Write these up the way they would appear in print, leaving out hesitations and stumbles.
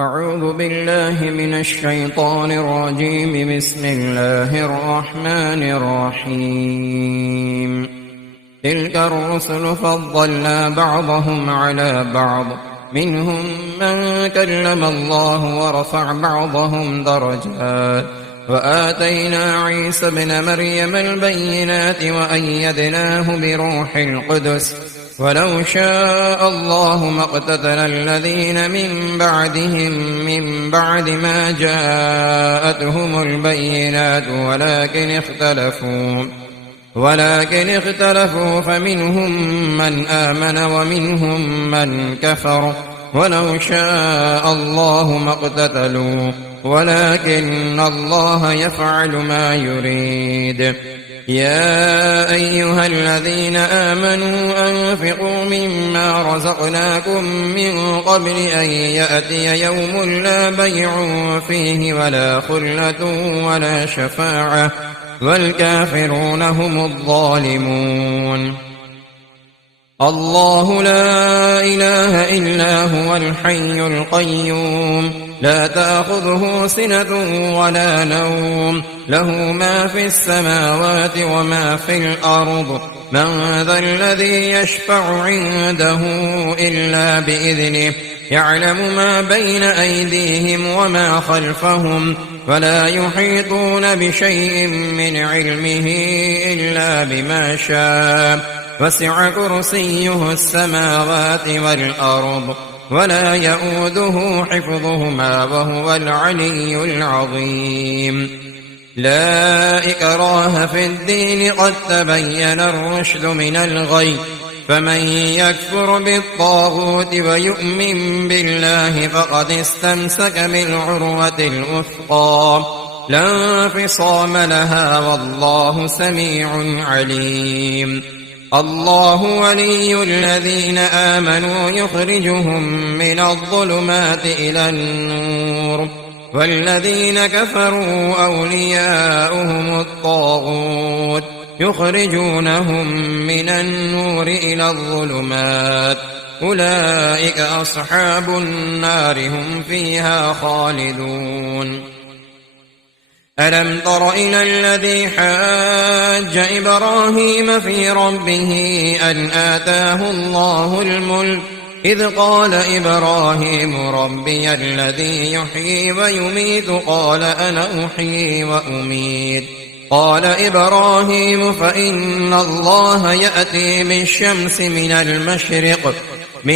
أعوذ بالله من الشيطان الرجيم. بسم الله الرحمن الرحيم. تلك الرسل فضلنا بعضهم على بعض، منهم من كلم الله ورفع بعضهم درجات، وآتينا عيسى ابن مريم البينات وأيدناه بروح القدس، ولو شاء الله ما اقتتل الذين من بعدهم من بعد ما جاءتهم البينات ولكن اختلفوا فمنهم من آمن ومنهم من كفر، ولو شاء الله ما اقتتلوا ولكن الله يفعل ما يريد. يا أيها الذين آمنوا أنفقوا مما رزقناكم من قبل أن يأتي يوم لا بيع فيه ولا خلة ولا شفاعة والكافرون هم الظالمون. الله لا إله إلا هو الحي القيوم، لا تأخذه سنة ولا نوم، له ما في السماوات وما في الأرض. من ذا الذي يشفع عنده إلا بإذنه، يعلم ما بين أيديهم وما خلفهم، ولا يحيطون بشيء من علمه إلا بما شاء، وسع كرسيه السماوات والأرض، ولا يؤوده حفظهما وهو العلي العظيم. لا إكراه في الدين، قد تبين الرشد من الغي، فمن يكفر بالطاغوت ويؤمن بالله فقد استمسك بالعروة الوثقى، لا انفصام لها، والله سميع عليم. الله ولي الذين آمنوا يخرجهم من الظلمات إلى النور، والذين كفروا أولياؤهم الطاغوت يخرجونهم من النور إلى الظلمات، أولئك أصحاب النار هم فيها خالدون. ألم تر إلى الذي حاج إبراهيم في ربه أن آتاه الله الملك، إذ قال إبراهيم ربي الذي يحيي ويميت، قال أنا أحيي وأميت. قال إبراهيم فإن الله يأتي بالشمس من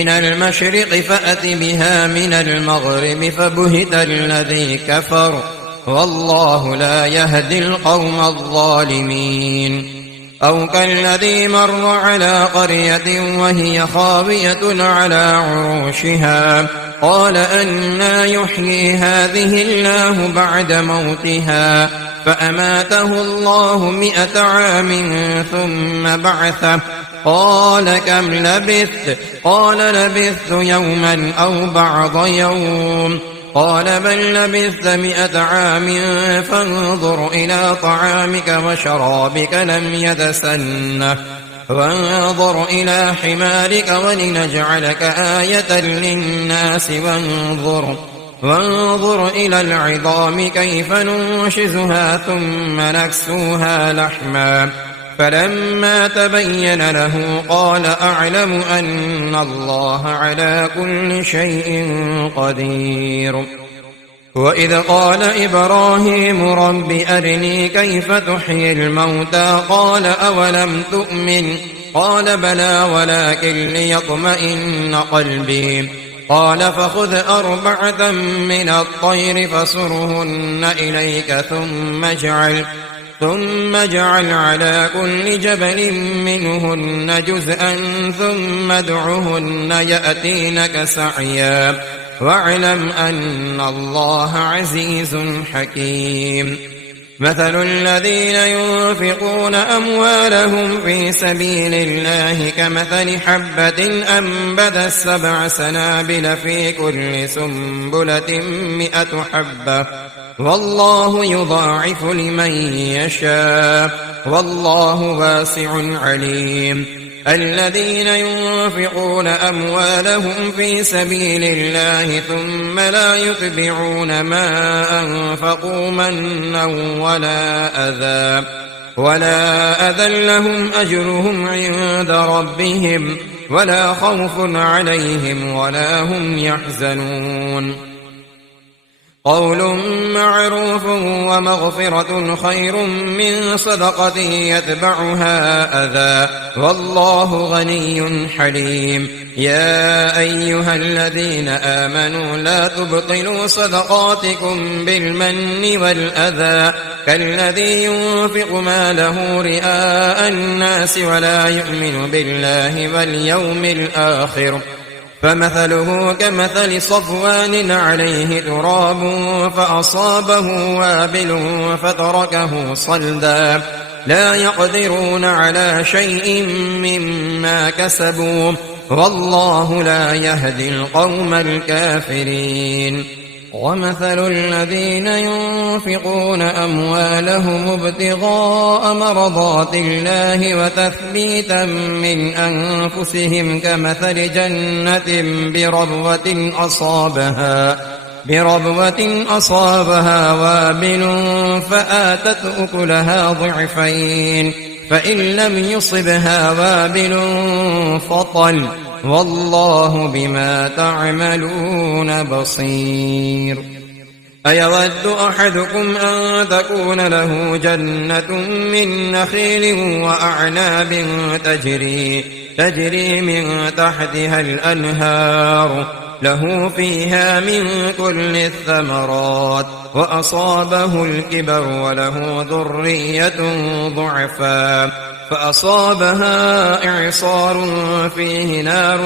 المشرق فأت بها من المغرب، فبهت الذي كفر، والله لا يهدي القوم الظالمين. أو كالذي مر على قرية وهي خاوية على عروشها، قال أنى يحيي هذه الله بعد موتها، فأماته الله 100 عام ثم بعثه، قال كم لبثت؟ قال لبثت يوما أو بعض يوم، قال بل لبثت 100 عام، فانظر إلى طعامك وشرابك لم يتسنه، وانظر إلى حمارك ولنجعلك آية للناس، وانظر إلى العظام كيف ننشزها ثم نكسوها لحما، فلما تبين له قال أعلم أن الله على كل شيء قدير. وإذ قال إبراهيم رب أرني كيف تحيي الموتى، قال أولم تؤمن؟ قال بلى ثم ليطمئن قلبي. قال فخذ 4 من الطير فصرهن إليك، ثم اجعل على كل جبل منهن جزءا، ثم ادعهن يأتينك سعيا، واعلم أن الله عزيز حكيم. مثل الذين ينفقون أموالهم في سبيل الله كمثل حبة أنبتت 7 سنابل في كل سنبلة 100 حبة، والله يضاعف لمن يشاء، والله واسع عليم. الذين ينفقون أموالهم في سبيل الله ثم لا يتبعون ما أنفقوا منا ولا أذى لهم أجرهم عند ربهم ولا خوف عليهم ولا هم يحزنون قول معروف ومغفرة خير من صدقة يتبعها أذى والله غني حليم يا أيها الذين آمنوا لا تبطلوا صدقاتكم بالمن والأذى كالذي ينفق ماله رئاء الناس ولا يؤمن بالله واليوم الآخر فمثله كمثل صفوان عليه تراب فأصابه وابل فتركه صلدا لا يقدرون على شيء مما كسبوا والله لا يهدي القوم الكافرين ومثل الذين ينفقون أموالهم ابتغاء مرضات الله وتثبيتا من أنفسهم كمثل جنة بربوة أصابها وابل فآتت أكلها ضعفين فإن لم يصبها وابل فطل والله بما تعملون بصير أيود أحدكم أن تكون له جنة من نخيل وأعناب تجري من تحتها الأنهار له فيها من كل الثمرات وأصابه الكبر وله ذرية ضعفاء فأصابها إعصار فيه نار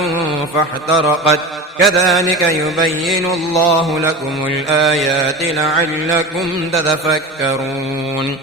فاحترقت كذلك يبين الله لكم الآيات لعلكم تتفكرون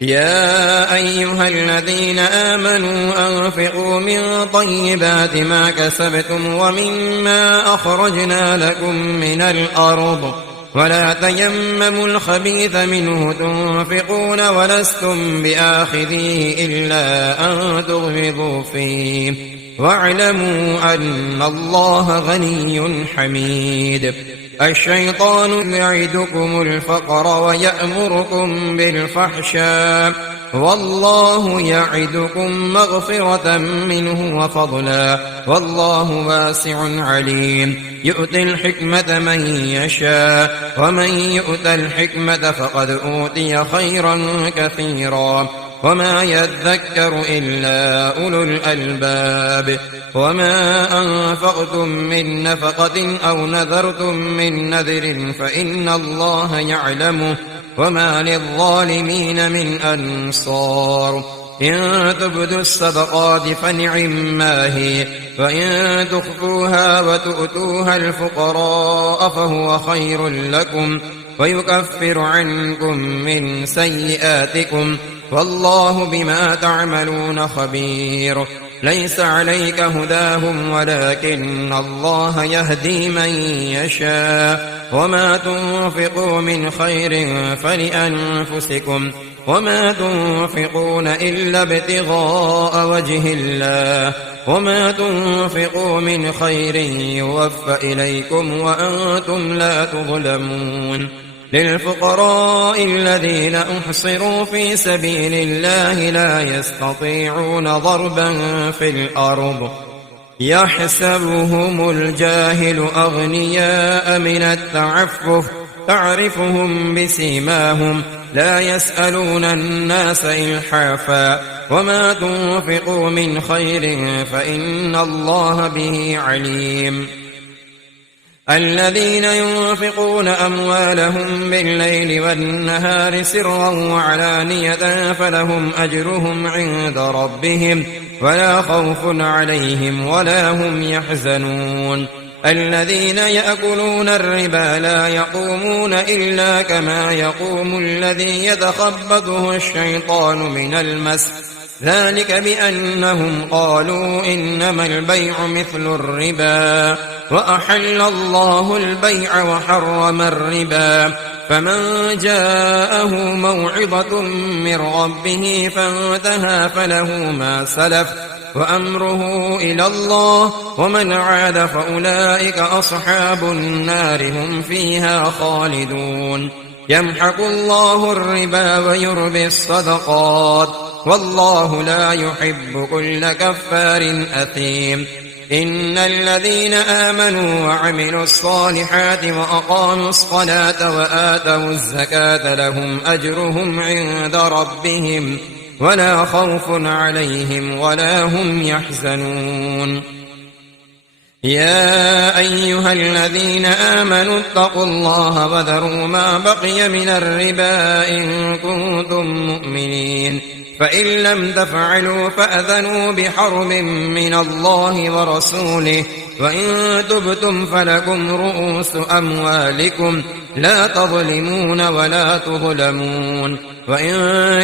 يا أيها الذين آمنوا أنفقوا من طيبات ما كسبتم ومما أخرجنا لكم من الأرض ولا تيمموا الخبيث منه تنفقون ولستم بآخذيه إلا أن تغمضوا فيه واعلموا أن الله غني حميد الشيطان يعدكم الفقر ويأمركم بالفحشاء والله يعدكم مغفرة منه وفضلا والله واسع عليم يؤتي الحكمة من يشاء ومن يؤت الحكمة فقد أوتي خيرا كثيرا وما يذكر إلا أولو الألباب وما أنفقتم من نفقة أو نذرتم من نذر فإن الله يعلمه وما للظالمين من أنصار إن تبدوا الصدقات فنعما هي وإن تخفوها وتؤتوها الفقراء فهو خير لكم ويكفر عنكم من سيئاتكم والله بما تعملون خبير ليس عليك هداهم ولكن الله يهدي من يشاء وما تنفقوا من خير فلأنفسكم وما تنفقون إلا ابتغاء وجه الله وما تنفقوا من خير يوفى إليكم وأنتم لا تظلمون للفقراء الذين أحصروا في سبيل الله لا يستطيعون ضربا في الأرض يحسبهم الجاهل أغنياء من التعفف تعرفهم بسيماهم لا يسألون الناس إلحافا وما تنفقوا من خير فإن الله به عليم الذين ينفقون أموالهم بالليل والنهار سرا وعلانية فلهم أجرهم عند ربهم ولا خوف عليهم ولا هم يحزنون الذين يأكلون الربا لا يقومون إلا كما يقوم الذي يتخبطه الشيطان من المس ذلك بأنهم قالوا إنما البيع مثل الربا وأحل الله البيع وحرم الربا فمن جاءه موعظة من ربه فانتهى فله ما سلف وأمره إلى الله، ومن عاد فأولئك أصحاب النار هم فيها خالدون. يمحق الله الربا ويربي الصدقات، والله لا يحب كل كفار أثيم. إن الذين آمنوا وعملوا الصالحات وأقاموا الصلاة وآتوا الزكاة لهم أجرهم عند ربهم ولا خوف عليهم ولا هم يحزنون. يا أيها الذين آمنوا اتقوا الله وذروا ما بقي من الربا إن كنتم مؤمنين، فإن لم تفعلوا فأذنوا بحرب من الله ورسوله، وإن تبتم فلكم رؤوس أموالكم لا تظلمون ولا تظلمون. وإن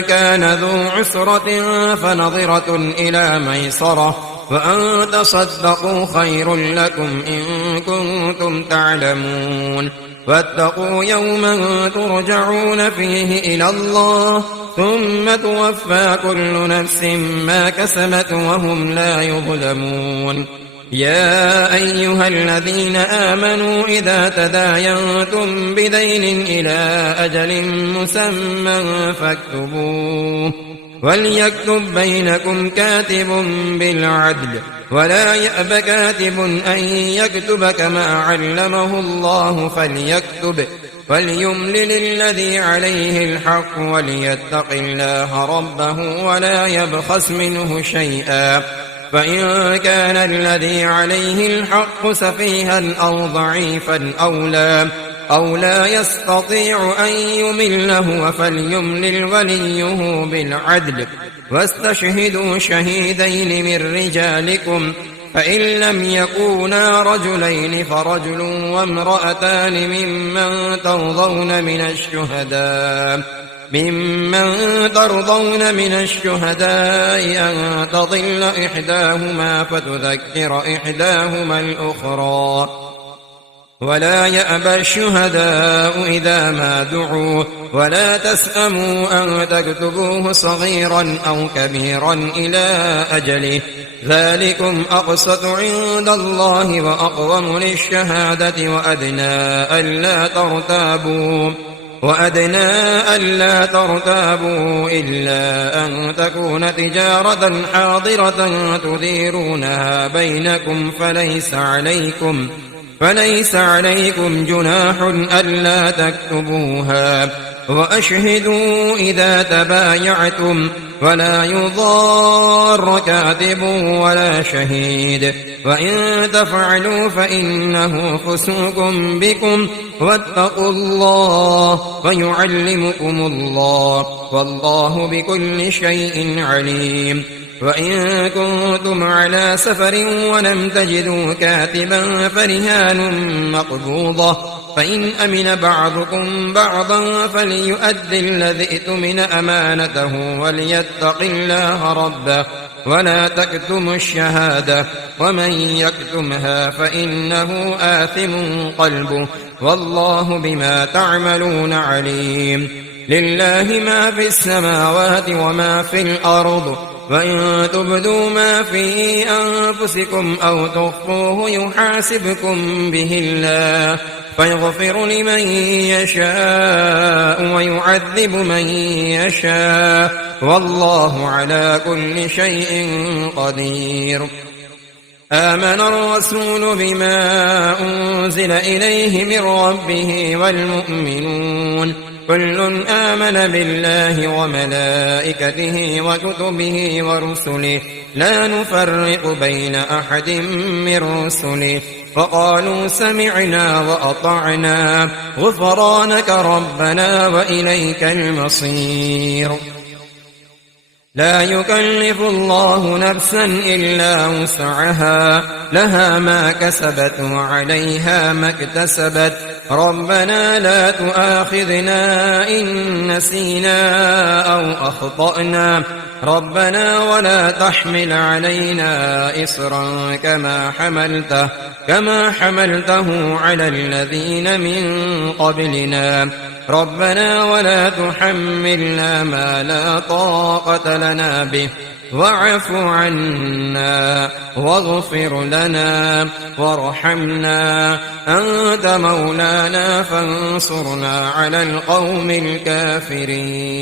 كان ذو عسرة فنظرة إلى ميسرة، وأن تصدقوا خير لكم إن كنتم تعلمون. واتقوا يوما ترجعون فيه إلى الله ثم توفى كل نفس ما كسبت وهم لا يظلمون. يا أيها الذين آمنوا إذا تداينتم بدين إلى أجل مسمى فاكتبوه، وليكتب بينكم كاتب بالعدل، ولا يأب كاتب أن يكتب كما علمه الله فليكتب، وليملل الذي عليه الحق وليتق الله ربه ولا يبخس منه شيئا. فإن كان الذي عليه الحق سفيها أو ضعيفا أو لا يستطيع أن يمله فليملل وليه بالعدل، واستشهدوا شهيدين من رجالكم، فإن لم يكونا رجلين فرجل وامرأتان ممن ترضون من الشهداء أن تضل إحداهما فتذكر إحداهما الأخرى. ولا يأبى الشهداء إذا ما دعوا، ولا تسأموا أن تكتبوه صغيرا أو كبيرا إلى أجله، ذلكم أقسط عند الله وأقوم للشهادة وأدنى ألا ترتابوا إلا أن تكون تجارة حاضرة تديرونها بينكم فليس عليكم جناح ألا تكتبوها، وأشهدوا إذا تبايعتم، ولا يضار كاتب ولا شهيد، وإن تفعلوا فإنه فسوق بكم، واتقوا الله ويعلمكم الله، والله بكل شيء عليم. وإن كنتم على سفر ولم تجدوا كاتبا فرهان مقبوضة، فإن أمن بعضكم بعضا فليؤدي الذي اؤتمن أمانته وليتق الله ربه ولا تكتموا الشهادة، ومن يكتمها فإنه آثم قلبه، والله بما تعملون عليم. لله ما في السماوات وما في الأرض، وإن تبدوا ما في أنفسكم أو تخفوه يحاسبكم به الله، فيغفر لمن يشاء ويعذب من يشاء، والله على كل شيء قدير. آمن الرسول بما أنزل إليه من ربه والمؤمنون كل آمن بالله وملائكته وكتبه ورسله لا نفرق بين أحد من رسله، وقالوا سمعنا وأطعنا غفرانك ربنا وإليك المصير. لا يكلف الله نفسا إلا وسعها، لها ما كسبت وعليها ما اكتسبت، ربنا لا تؤاخذنا إن نسينا أو أخطأنا، ربنا ولا تحمل علينا إصرا كما حملته على الذين من قبلنا، ربنا ولا تحملنا ما لا طاقة لنا به، واعف عنا واغفر لنا وارحمنا أنت مولانا فانصرنا على القوم الكافرين.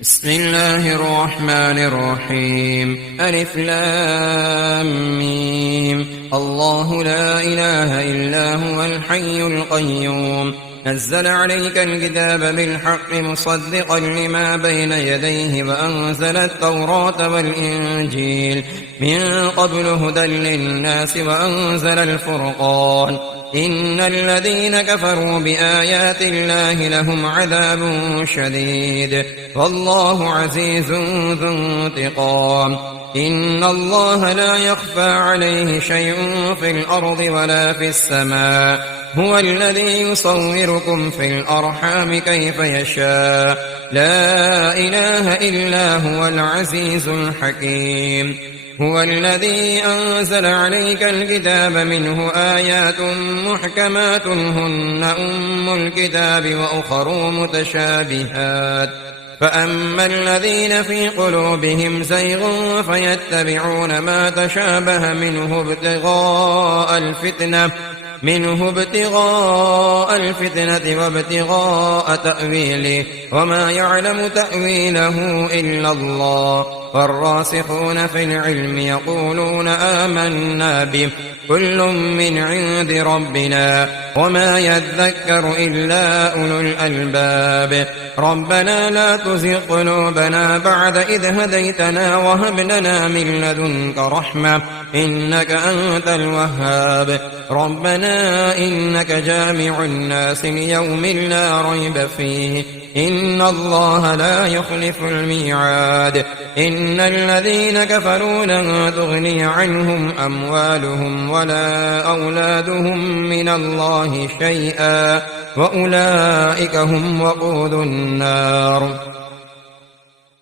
بسم الله الرحمن الرحيم. ألف لام ميم. الله لا إله إلا هو الحي القيوم نزل عليك الكتاب بالحق مصدقا لما بين يديه وأنزل التوراة والإنجيل من قبل هدى للناس وأنزل الفرقان إن الذين كفروا بآيات الله لهم عذاب شديد والله عزيز ذو انتقام. إن الله لا يخفى عليه شيء في الأرض ولا في السماء هو الذي يصوركم في الأرحام كيف يشاء لا إله إلا هو العزيز الحكيم. هو الذي أنزل عليك الكتاب منه آيات محكمات هن أم الكتاب وأخر متشابهات فأما الذين في قلوبهم زيغ فيتبعون ما تشابه منه ابتغاء الفتنة وابتغاء تأويله وما يعلم تأويله إلا الله والراسخون في العلم يقولون آمنا به كل من عند ربنا وما يذكر إلا أولو الألباب. ربنا لا تزغ قلوبنا بعد إذ هديتنا وهب لنا من لدنك رحمة إنك أنت الوهاب. ربنا إنك جامع الناس ليوم لا ريب فيه إن الله لا يخلف الميعاد. إن الذين كفروا لن تغني عنهم أموالهم ولا أولادهم من الله شيئا وأولئك هم وقود النار.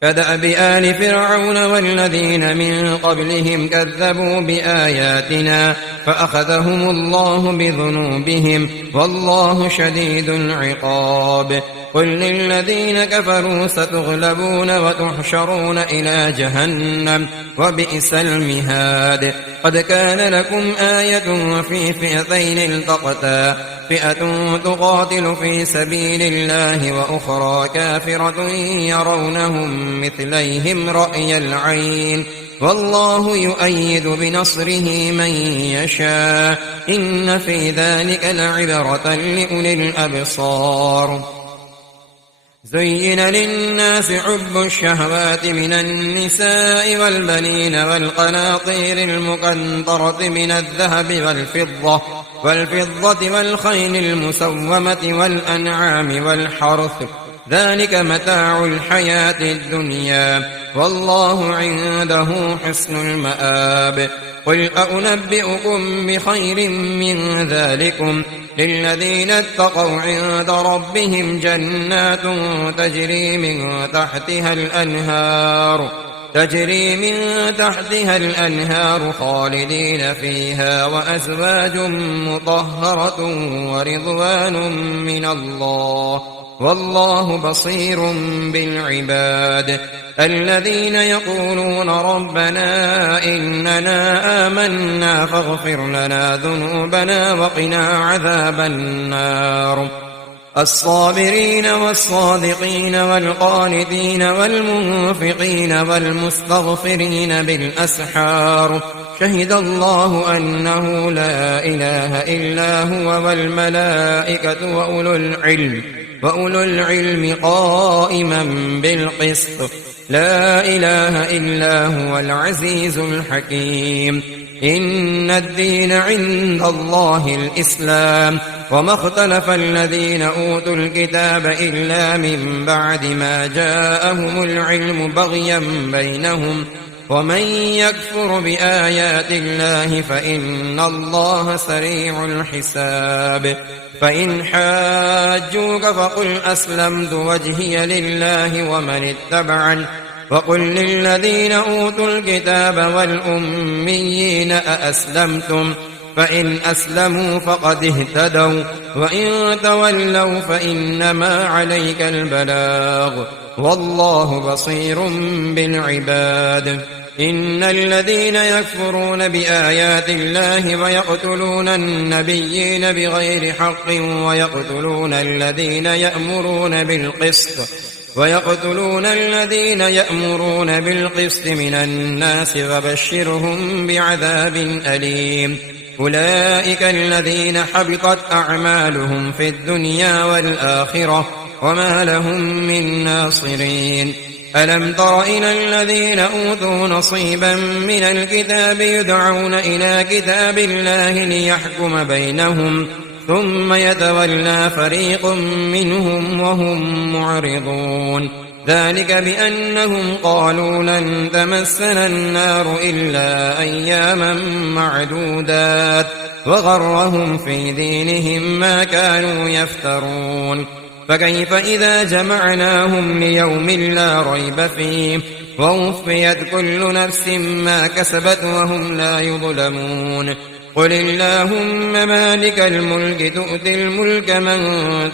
كدأب آل فرعون والذين من قبلهم كذبوا بآياتنا فأخذهم الله بذنوبهم والله شديد العقاب. قل للذين كفروا ستغلبون وتحشرون إلى جهنم وبئس المهاد. قد كان لكم آية في فئتين التقتا فئة تقاتل في سبيل الله وأخرى كافرة يرونهم مثليهم رأي العين والله يؤيد بنصره من يشاء إن في ذلك لعبرة لأولي الأبصار. زين للناس حب الشهوات من النساء والبنين والقناطير المقنطرة من الذهب والفضة والخيل المسومة والأنعام والحرث ذلك متاع الحياة الدنيا والله عنده حسن المآب. قل أنبئكم بخير من ذلكم للذين اتقوا عند ربهم جنات تجري من تحتها الأنهار خالدين فيها وأزواج مطهرة ورضوان من الله والله بصير بالعباد. الذين يقولون ربنا إننا آمنا فاغفر لنا ذنوبنا وقنا عذاب النار. الصابرين والصادقين والقانتين والمنفقين والمستغفرين بالأسحار شهد الله أنه لا إله إلا هو والملائكة وأولو العلم قائما بالقسط لا إله إلا هو العزيز الحكيم. إن الدين عند الله الإسلام وما اختلف الذين أوتوا الكتاب إلا من بعد ما جاءهم العلم بغيا بينهم ومن يكفر بآيات الله فإن الله سريع الحساب. فإن حاجوك فقل أسلمت وجهي لله ومن اتبعني وقل للذين أوتوا الكتاب والأميين أأسلمتم فإن أسلموا فقد اهتدوا وإن تولوا فإنما عليك البلاغ والله بصير بالعباد. إن الذين يكفرون بآيات الله ويقتلون النبيين بغير حق ويقتلون الذين يأمرون بالقسط من الناس فبشرهم بعذاب أليم. أولئك الذين حبطت أعمالهم في الدنيا والآخرة وما لهم من ناصرين. ألم تر إلى الذين أوتوا نصيبا من الكتاب يدعون إلى كتاب الله ليحكم بينهم ثم يتولى فريق منهم وهم معرضون. ذلك بأنهم قالوا لن تمسنا النار إلا أياما معدودات وغرهم في دينهم ما كانوا يفترون. فكيف إذا جمعناهم ليوم لا ريب فيه ووفيت كل نفس ما كسبت وهم لا يظلمون. قل اللهم مالك الملك تؤتي الملك من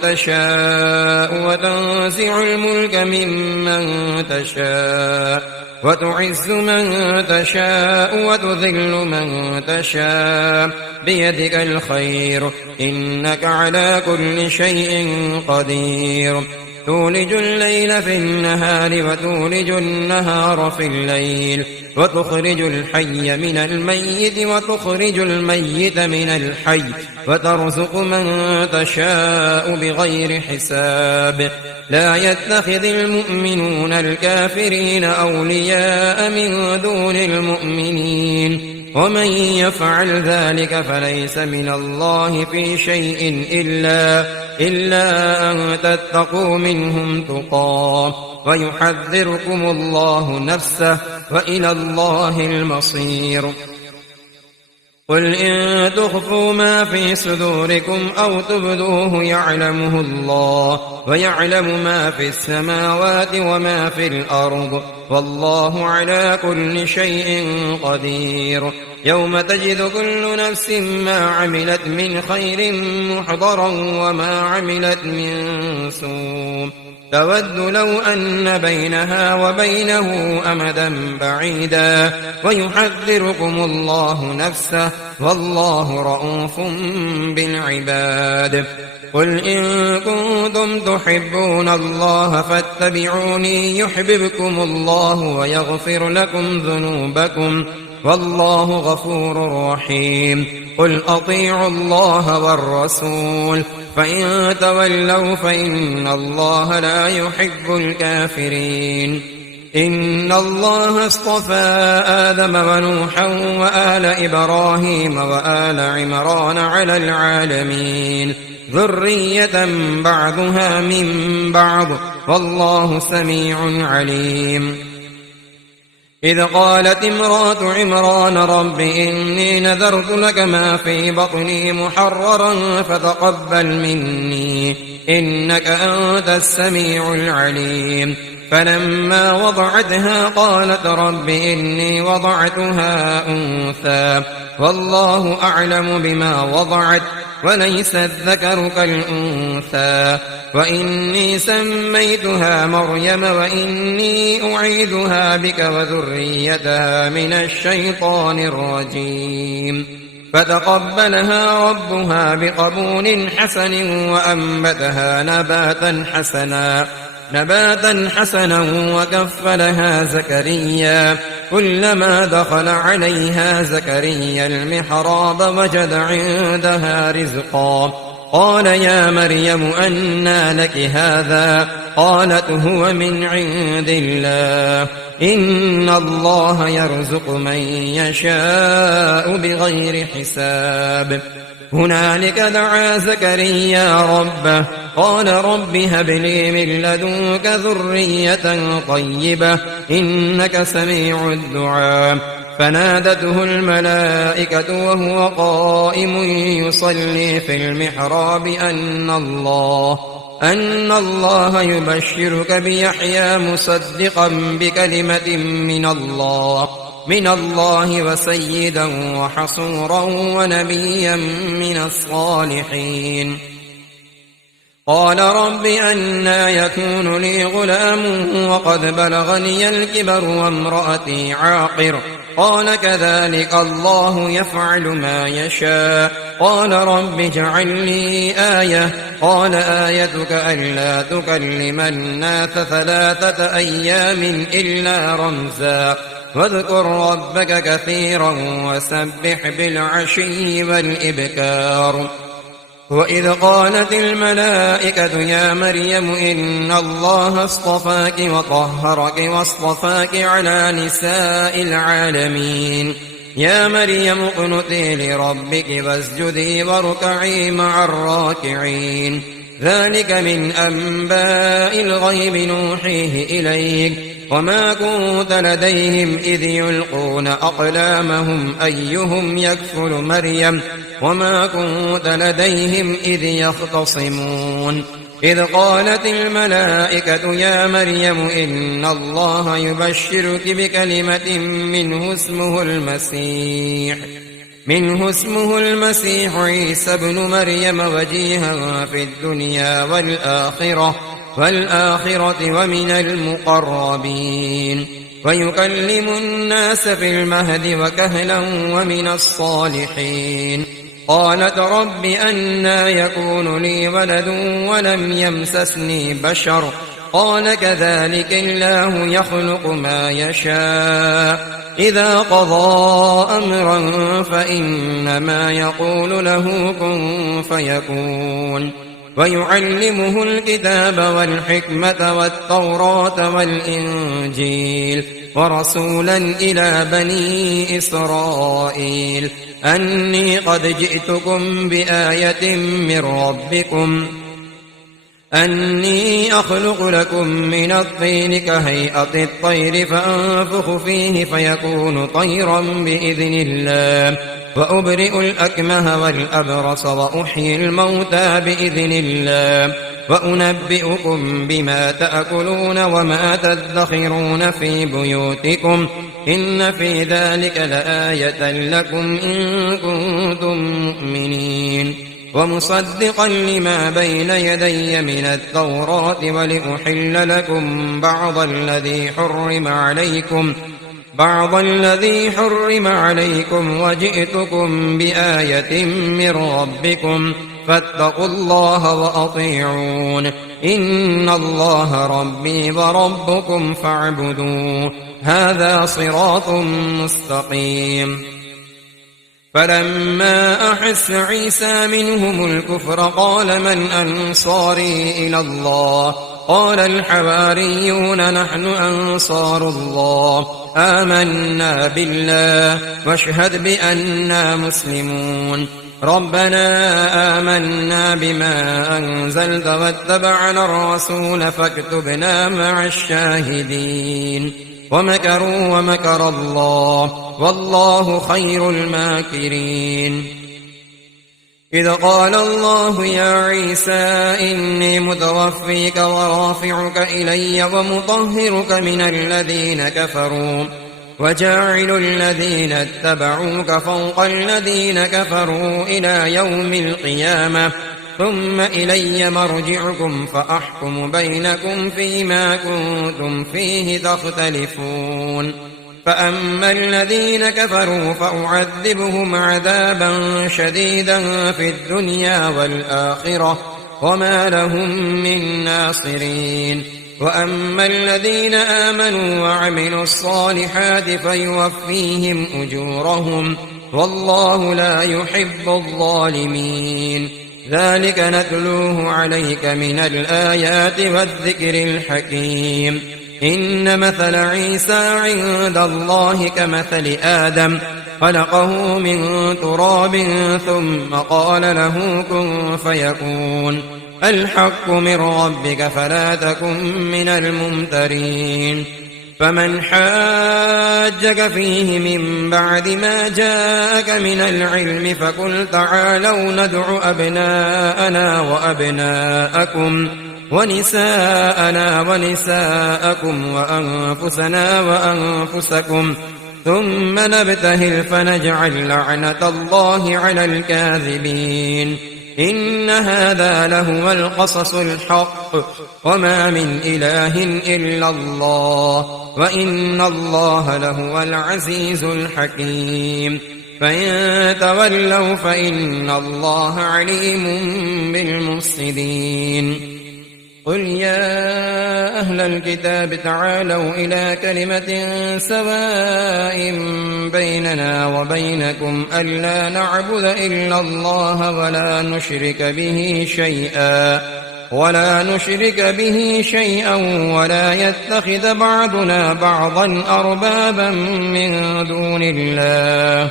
تشاء وتنزع الملك ممن تشاء وتعز من تشاء وتذل من تشاء بيدك الخير إنك على كل شيء قدير. تولج الليل في النهار وتولج النهار في الليل وتخرج الحي من الميت وتخرج الميت من الحي وترزق من تشاء بغير حساب. لا يتخذ المؤمنون الكافرين أولياء من دون المؤمنين ومن يفعل ذلك فليس من الله في شيء إلا أن تتقوا منهم تقاه ويحذركم الله نفسه وإلى الله المصير. قل إن تخفوا ما في صدوركم أو تبدوه يعلمه الله ويعلم ما في السماوات وما في الأرض والله على كل شيء قدير. يوم تجد كل نفس ما عملت من خير محضرا وما عملت من سوء تود لو أن بينها وبينه أمدا بعيدا ويحذركم الله نفسه والله رءوف بالعباد. قل إن كنتم تحبون الله فاتبعوني يحببكم الله ويغفر لكم ذنوبكم والله غفور رحيم. قل أطيعوا الله والرسول فإن تولوا فإن الله لا يحب الكافرين. إن الله اصطفى آدم ونوحا وآل إبراهيم وآل عمران على العالمين ذرية بعضها من بعض والله سميع عليم. إذ قالت امرأة عمران رب إني نذرت لك ما في بطني محررا فتقبل مني إنك أنت السميع العليم. فلما وضعتها قالت رب إني وضعتها أنثى والله أعلم بما وضعت وليس الذكر كالأنثى وإني سميتها مريم وإني أعيذها بك وذريتها من الشيطان الرجيم. فتقبلها ربها بقبول حسن وأنبتها نباتا حسنا وكفلها زكريا كلما دخل عليها زكريا المحراب وجد عندها رزقا قال يا مريم أنى لك هذا قالت هو من عند الله إن الله يرزق من يشاء بغير حساب. هنالك دعا زكريا ربه قال رب هب لي من لدنك ذرية طيبة إنك سميع الدعاء. فنادته الملائكة وهو قائم يصلي في المحراب أن الله يبشرك بيحيى مصدقا بكلمة من الله من الله وسيدا وحصورا ونبيا من الصالحين. قال رب أنى يكون لي غلام وقد بلغني الكبر وامرأتي عاقر قال كذلك الله يفعل ما يشاء. قال رب اجعل لي آية قال آيتك ألا تكلم الناس 3 أيام إلا رمزا واذكر ربك كثيرا وسبح بالعشي والإبكار. وإذ قالت الملائكة يا مريم إن الله اصطفاك وطهرك واصطفاك على نساء العالمين. يا مريم اقنتي لربك واسجدي واركعي مع الراكعين. ذلك من أنباء الغيب نوحيه إليك وما كنت لديهم إذ يلقون أقلامهم أيهم يكفل مريم وما كنت لديهم إذ يختصمون. إذ قالت الملائكة يا مريم إن الله يبشرك بكلمة منه اسمه المسيح عيسى ابن مريم وجيها في الدنيا والآخرة ومن المقربين ويكلم الناس في المهد وكهلا ومن الصالحين. قالت رب أنى يكون لي ولد ولم يمسسني بشر قال كذلك الله يخلق ما يشاء إذا قضى أمرا فإنما يقول له كن فيكون. ويعلمه الكتاب والحكمة والتوراة والإنجيل ورسولا إلى بني إسرائيل أني قد جئتكم بآية من ربكم أني أخلق لكم من الطين كهيئة الطير فأنفخ فيه فيكون طيرا بإذن الله وأبرئ الأكمه والأبرص وأحيي الموتى بإذن الله وأنبئكم بما تأكلون وما تدخرون في بيوتكم إن في ذلك لآية لكم إن كنتم مؤمنين. ومصدقا لما بين يدي من التوراة ولأحل لكم بعض الذي حرم عليكم وجئتكم بآية من ربكم فاتقوا الله وأطيعون إن الله ربي وربكم فاعبدوه هذا صراط مستقيم. فلما أحس عيسى منهم الكفر قال من أنصاري إلى الله قال الحواريون نحن أنصار الله آمنا بالله واشهد بأننا مسلمون. ربنا آمنا بما أنزلت واتبعنا الرسول فاكتبنا مع الشاهدين. ومكروا ومكر الله والله خير الماكرين. إذ قال الله يا عيسى إني متوفيك ورافعك إلي ومطهرك من الذين كفروا وجاعل الذين اتبعوك فوق الذين كفروا إلى يوم القيامة ثم إلي مرجعكم فأحكم بينكم فيما كنتم فيه تختلفون. فأما الذين كفروا فأعذبهم عذابا شديدا في الدنيا والآخرة وما لهم من ناصرين. وأما الذين آمنوا وعملوا الصالحات فيوفيهم أجورهم والله لا يحب الظالمين. ذلك نتلوه عليك من الآيات والذكر الحكيم. إن مثل عيسى عند الله كمثل آدم خلقه من تراب ثم قال له كن فيكون. الحق من ربك فلا تكن من الممترين. فمن حاجك فيه من بعد ما جاءك من العلم فقل تعالوا ندع أبناءنا وأبناءكم ونساءنا ونساءكم وأنفسنا وأنفسكم ثم نبتهل فنجعل لعنة الله على الكاذبين إن هذا لهو القصص الحق وما من إله إلا الله وإن الله لهو العزيز الحكيم فإن تولوا فإن الله عليم بالمفسدين قل يا أهل الكتاب تعالوا إلى كلمة سواء بيننا وبينكم ألا نعبد إلا الله ولا نشرك به شيئا ولا يتخذ بعضنا بعضا أربابا من دون الله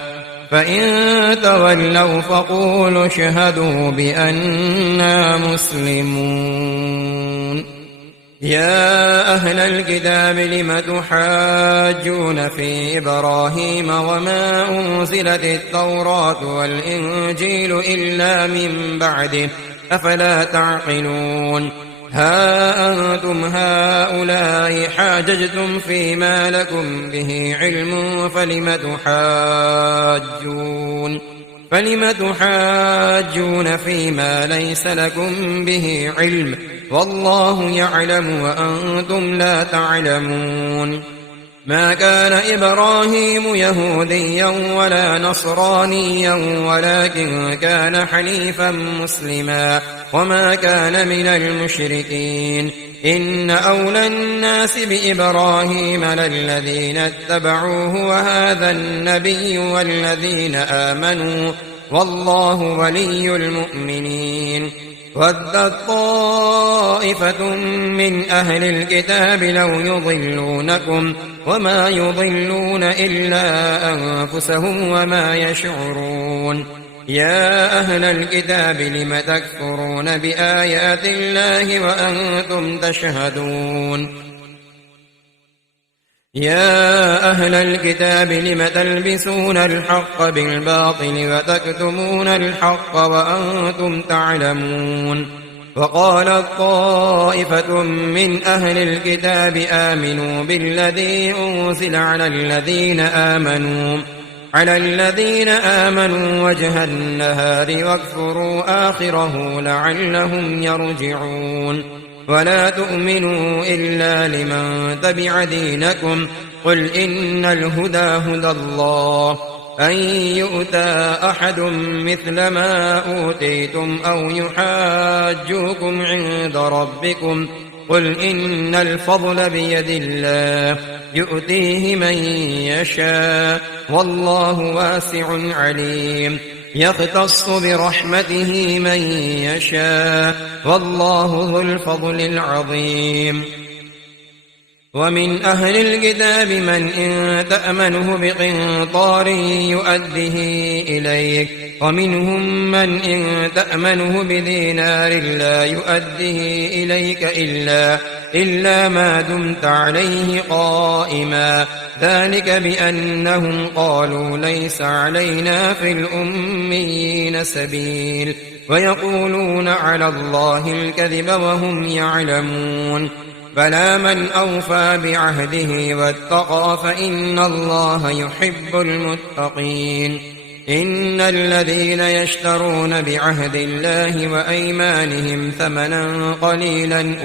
فإن تولوا فقولوا اشهدوا بأننا مسلمون يا أهل الكتاب لم تحاجون في إبراهيم وما أنزلت التوراة والإنجيل إلا من بعده أفلا تعقلون ها أنتم هؤلاء حاججتم فيما لكم به علم فلم تحاجون فيما ليس لكم به علم والله يعلم وأنتم لا تعلمون ما كان إبراهيم يهوديا ولا نصرانيا ولكن كان حنيفا مسلما وما كان من المشركين إن أولى الناس بإبراهيم للذين اتبعوه وهذا النبي والذين آمنوا والله ولي المؤمنين ودت طائفة من أهل الكتاب لو يضلونكم وما يضلون إلا أنفسهم وما يشعرون يا أهل الكتاب لم تكفرون بآيات الله وأنتم تشهدون يا أهل الكتاب لم تلبسون الحق بالباطل وتكتمون الحق وأنتم تعلمون وقالت طائفة من أهل الكتاب آمنوا بالذي أنزل على الذين آمنوا وجه النهار واكفروا آخره لعلهم يرجعون ولا تؤمنوا إلا لمن تبع دينكم قل إن الهدى هدى الله أن يؤتى أحد مثل ما أوتيتم أو يحاجوكم عند ربكم قل إن الفضل بيد الله يؤتيه من يشاء والله واسع عليم يختص برحمته من يشاء والله ذو الفضل العظيم ومن أهل الكتاب من إن تأمنه بقنطار يؤده إليك ومنهم من إن تأمنه بدينار لا يؤده إليك إلا ما دمت عليه قائما ذلك بأنهم قالوا ليس علينا في الأميين سبيل ويقولون على الله الكذب وهم يعلمون بلى من أوفى بعهده واتقى فإن الله يحب المتقين إن الذين يشترون بعهد الله وأيمانهم ثمنا قليلا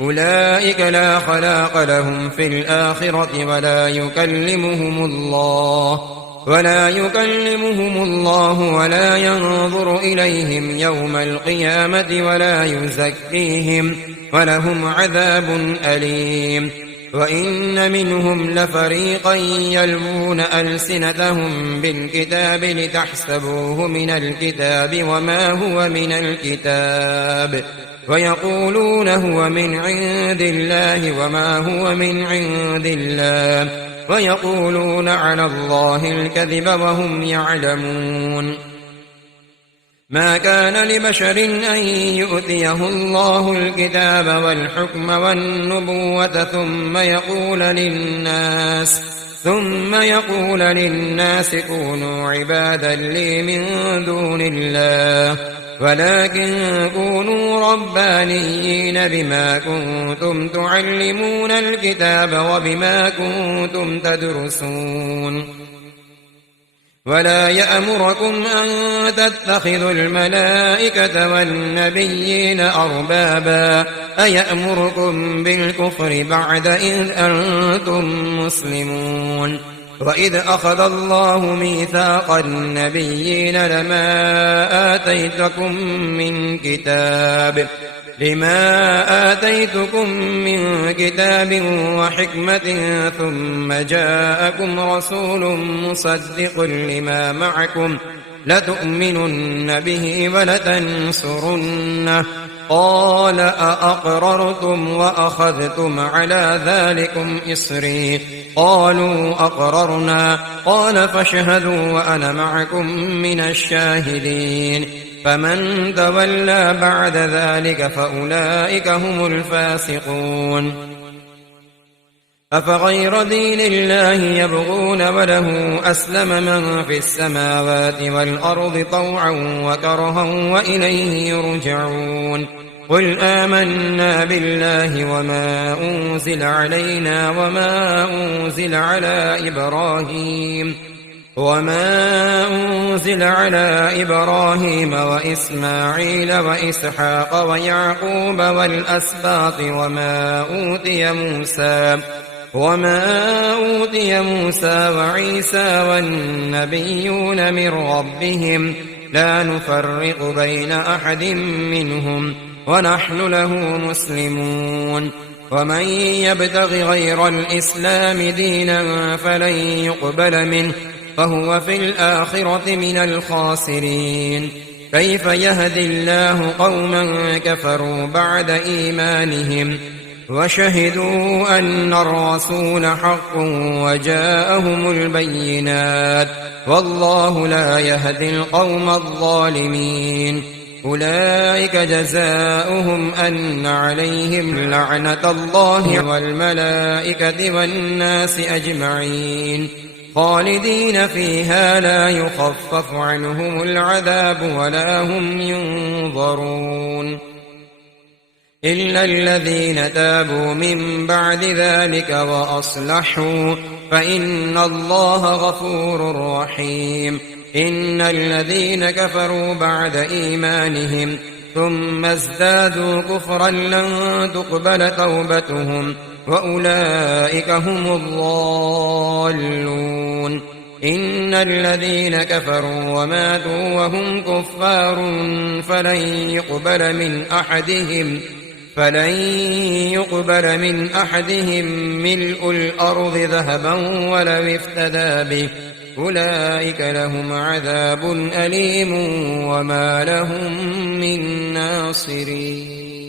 أولئك لا خلاق لهم في الآخرة ولا يكلمهم الله ولا ينظر إليهم يوم القيامة ولا يزكيهم ولهم عذاب أليم وإن منهم لفريقا يلوون ألسنتهم بالكتاب لتحسبوه من الكتاب وما هو من الكتاب ويقولون هو من عند الله وما هو من عند الله ويقولون على الله الكذب وهم يعلمون ما كان لبشر أن يؤتيه الله الكتاب والحكم والنبوة ثم يقول للناس كونوا عبادا لي من دون الله ولكن كونوا ربانيين بما كنتم تعلمون الكتاب وبما كنتم تدرسون ولا يأمركم أن تتخذوا الملائكة والنبيين أربابا أيأمركم بالكفر بعد إذ أنتم مسلمون وإذ أخذ الله ميثاق النبيين لما آتيتكم من كتاب وحكمة ثم جاءكم رسول مصدق لما معكم لتؤمنن به ولتنصرنه قال أأقررتم وأخذتم على ذلكم إصري قالوا أقررنا قال فاشهدوا وأنا معكم من الشاهدين فمن تولى بعد ذلك فأولئك هم الفاسقون أفغير دين الله يبغون وله أسلم من في السماوات والأرض طوعا وكرها وإليه يرجعون قل آمنا بالله وما أنزل علينا وما أنزل على إبراهيم وإسماعيل وإسحاق ويعقوب والأسباط وما أوتي موسى وعيسى والنبيون من ربهم لا نفرق بين أحد منهم ونحن له مسلمون ومن يبتغ غير الإسلام دينا فلن يقبل منه فهو في الآخرة من الخاسرين كيف يهدي الله قوما كفروا بعد إيمانهم وشهدوا أن الرسول حق وجاءهم البينات والله لا يهدي القوم الظالمين أولئك جزاؤهم أن عليهم لعنة الله والملائكة والناس أجمعين خالدين فيها لا يخفف عنهم العذاب ولا هم ينظرون إلا الذين تابوا من بعد ذلك وأصلحوا فإن الله غفور رحيم إن الذين كفروا بعد إيمانهم ثم ازدادوا كفرا لن تقبل توبتهم وأولئك هم الضالون إن الذين كفروا وماتوا وهم كفار فلن يقبل من أحدهم ملء الأرض ذهبا ولو افتدى به أولئك لهم عذاب أليم وما لهم من ناصرين.